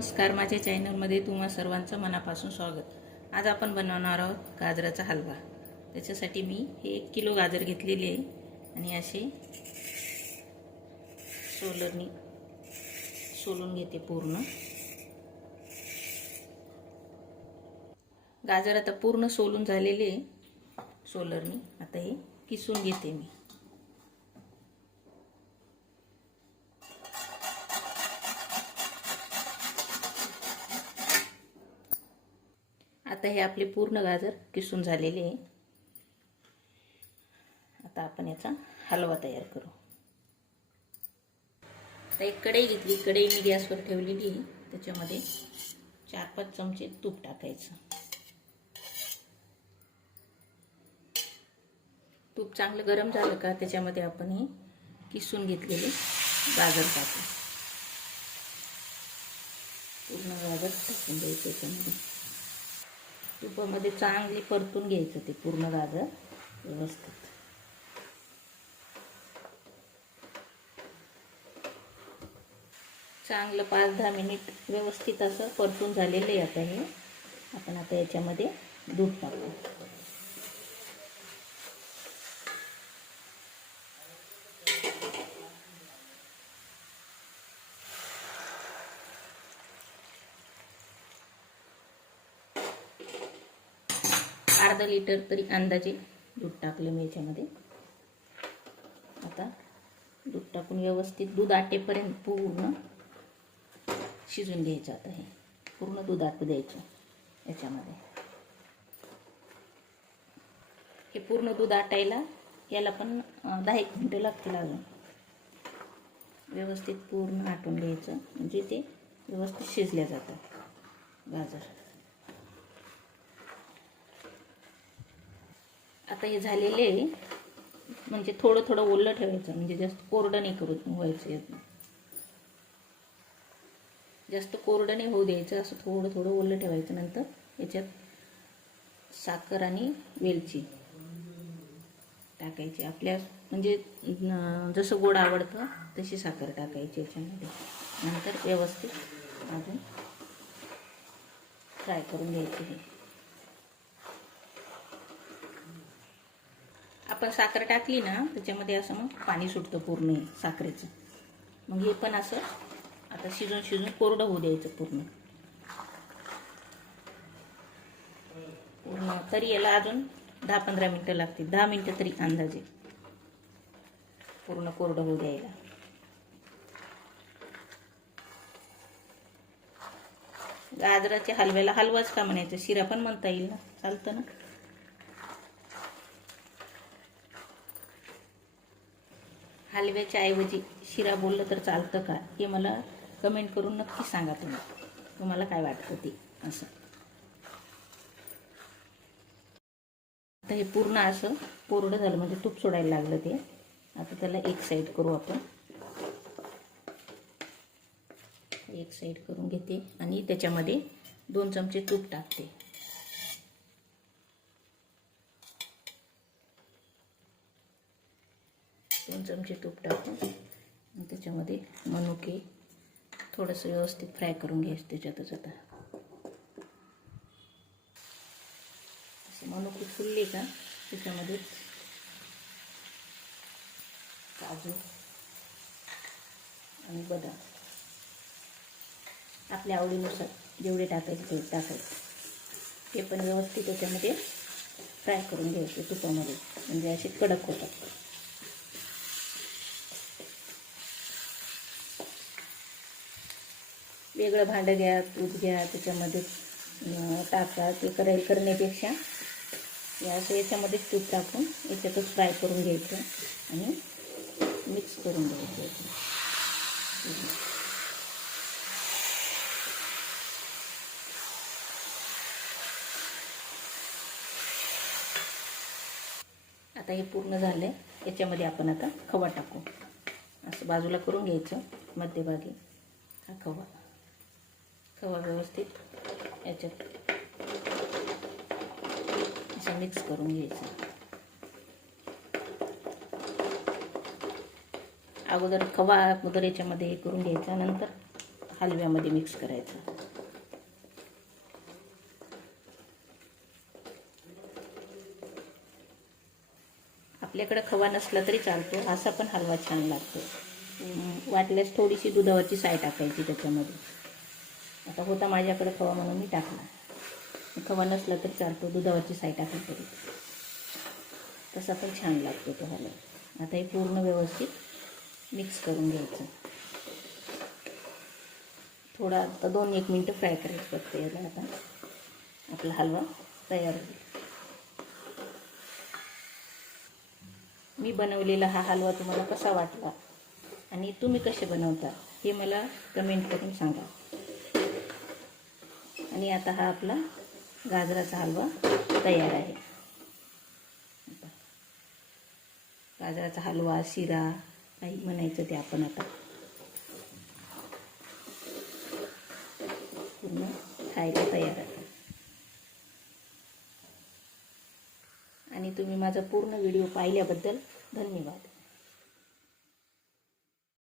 नमस्कार माझ्या चॅनलमध्ये तुम्हा सर्वांचं मनापासून स्वागत. आज आपण बनवणार आहोत गाजराचा हलवा. त्याच्यासाठी मी हे एक किलो गाजर घेतलेली आहे आणि असे सोलरनी सोलून घेते पूर्ण. गाजर आता पूर्ण सोलून झालेले आहे सोलरनी. आता हे किसून घेते मी. आता हे आपले पूर्ण गाजर किसून झालेले आहे. आता आपण याचा हलवा तयार करू. आता एक कढई घेतली. कढई मी गॅसवर ठेवलेली आहे. त्याच्यामध्ये चार पाच चमचे तूप टाकायचं. तूप चांगलं गरम झालं का त्याच्यामध्ये आपण हे किसून घेतलेले गाजर टाकू. पूर्ण गाजर टाकून द्यायचं त्याच्यामध्ये तुपामध्ये चांगली परतून घ्यायचं ते पूर्ण गाजर व्यवस्थित. चांगलं पाच दहा मिनिट व्यवस्थित असं परतून झालेलं आहे आता हे. आपण आता याच्यामध्ये दूध टाकू. अर्धा लिटर तरी अंदाजे दूध टाकलं मी याच्यामध्ये. आता दूध टाकून व्यवस्थित दूध आटेपर्यंत पूर्ण शिजून घ्यायचं आता हे. पूर्ण दूध आटू द्यायचं याच्यामध्ये. हे पूर्ण दूध आटायला याला पण दहा एक मिनटं लागतील अजून. व्यवस्थित पूर्ण आटून घ्यायचं. म्हणजे ते व्यवस्थित शिजल्या जातं गाजर. आता हे झालेले आहे. म्हणजे थोडं थोडं ओलं ठेवायचं म्हणजे जास्त कोरडं नाही करू व्हायचं यात. जास्त कोरडं नाही होऊ द्यायचं असं थोडं थोडं ओलं ठेवायचं नंतर याच्यात साखर आणि वेलची टाकायची. आपल्या म्हणजे जसं गोड आवडतं तशी साखर टाकायची याच्यामध्ये. नंतर व्यवस्थित अजून फ्राय करून घ्यायचे. हे आपण साखर टाकली ना त्याच्यामध्ये असं मग पाणी सुटतं पूर्ण साखरेचं. मग हे पण असं आता शिजून शिजून कोरडं होऊ द्यायचं पूर्ण. पूर्ण तरी याला अजून दहा पंधरा मिनटं लागतील. दहा मिनटं तरी अंदाजे. पूर्ण कोरडं होऊ द्यायला. गाजराच्या हलव्याला हलवाच का म्हणायचं? शिरा पण म्हणता येईल ना. चालतं ना? हलव्याच्या ऐवजी शिरा बोललं तर चालतं का हे मला कमेंट करून नक्की सांगा तुम्ही. तुम्हाला काय वाटतं ते? असं. आता हे पूर्ण असं कोरडं झालं म्हणजे तूप सोडायला लागलं ते. आता त्याला एक साईड करू आपण. एक साईड करून घेते आणि त्याच्यामध्ये दोन चमचे तूप टाकते दोन चमचे तूप टाकून त्याच्यामध्ये मनुके थोडंसं व्यवस्थित फ्राय करून घ्यायचं त्याच्यातच आता. असं मनुके फुलले का त्याच्यामध्ये काजू आणि बदाम. आपल्या आवडीनुसार जेवढे टाकायचे ते टाकायचे. ते पण व्यवस्थित त्याच्यामध्ये फ्राय करून घ्यायचे तुपामध्ये. म्हणजे असे कडक होतात. वेगळं भांडं घ्या दूध घ्या त्याच्यामध्ये टाका. ते कराय करण्यापेक्षा. या असं याच्यामध्येच तूप टाकून याच्यातच फ्राय करून घ्यायचं आणि मिक्स करून घ्यायचं. आता हे पूर्ण झालं आहे याच्यामध्ये आपण आता खवा टाकू. असं बाजूला करून घ्यायचं मध्यभागी. हा खवा. खवा व्यवस्थित याच्यात. असं मिक्स करून घ्यायचं. अगोदर खवा अगोदर याच्यामध्ये हे करून घ्यायचा नंतर हलव्यामध्ये मिक्स करायचा. आपल्याकडे खवा नसला तरी चालतो असा पण हलवा छान लागतो. वाटल्यास थोडीशी दुधावरची साय टाकायची त्याच्यामध्ये. आता होता माझ्याकडे खवा म्हणून मी टाकला. खवा नसला तरी चालतो दुधावरची साय टाकली तरी तसा पण छान लागतो तो हलवा. आता हे पूर्ण व्यवस्थित मिक्स करून घ्यायचं. थोडा आता दोन एक मिनटं फ्राय करायचं फक्त याला आता. आपला हलवा तयार होईल. मी बनवलेला हा हलवा तुम्हाला कसा वाटला आणि तुम्ही कसे बनवता हे मला कमेंट करून सांगा. आणि आता हा आपला गाजराचा हलवा तयार आहे. गाजराचा हलवा शिरा काही म्हणायचं ते आपण आता. पूर्ण खायला तयार आहे. आणि तुम्ही माझा पूर्ण व्हिडिओ पाहिल्याबद्दल धन्यवाद.